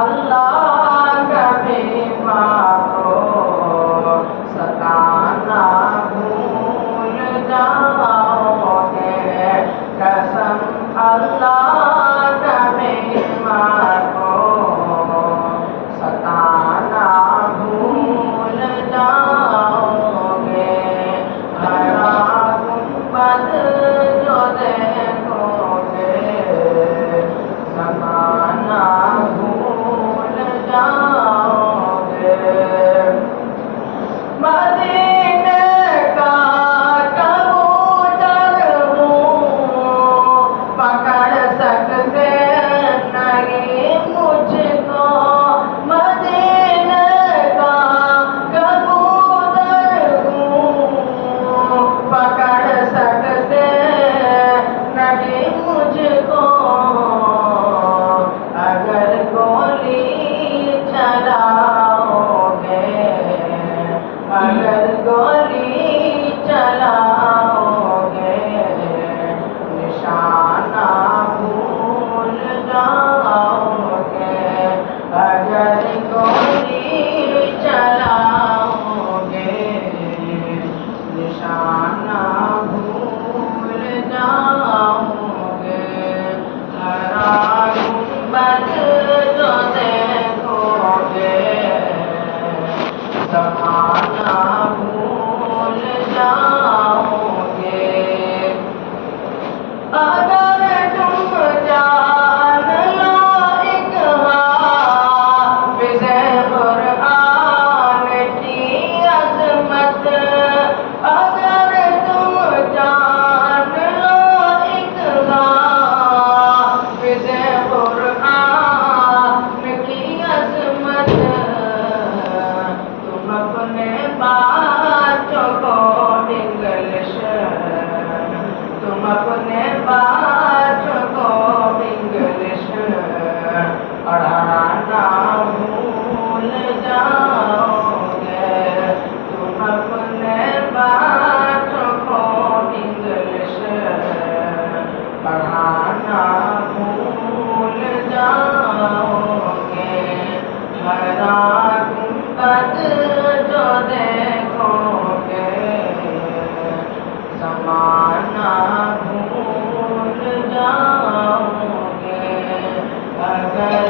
اللہ کبھی ماں کو ستانا بھول جاؤ گے، قسم اللہ کبھی ماں کو ستانا بھول جاؤ گے، ہرا گنبد جو دیکھو گے زمانہ بھول جاؤ گے، مدینے کا کبوتر ہوں پکڑ سکتے نہیں مجھ کو، مدینے کا کبوتر ہوں پکڑ سکتے نہیں مجھ کو، اگر گولی چلاؤ گے، اگر گولی چلاؤ گے، نشانہ بھول جاؤ گے، اگر گولی چلاؤ گے، نشانہ بھول جاؤ گے، ہرا گنبد جو دیکھو گے زمانہ بھول جاؤ گے، اگر تم جان لو ایک حافظ قرآن کی عظمت، اگر تم جان لو ایک حافظ قرآن کی عظمت، تم اپنے بچوں کو انگلش، تم اپنے بچوں کو انگلش پڑھانا بھول جاؤ گے، تم اپنے بچوں کو انگلش پڑھانا بھول جاؤ گے، ہرا گنبد جو دیکھو گے زمانہ بھول جاؤ گے، اگر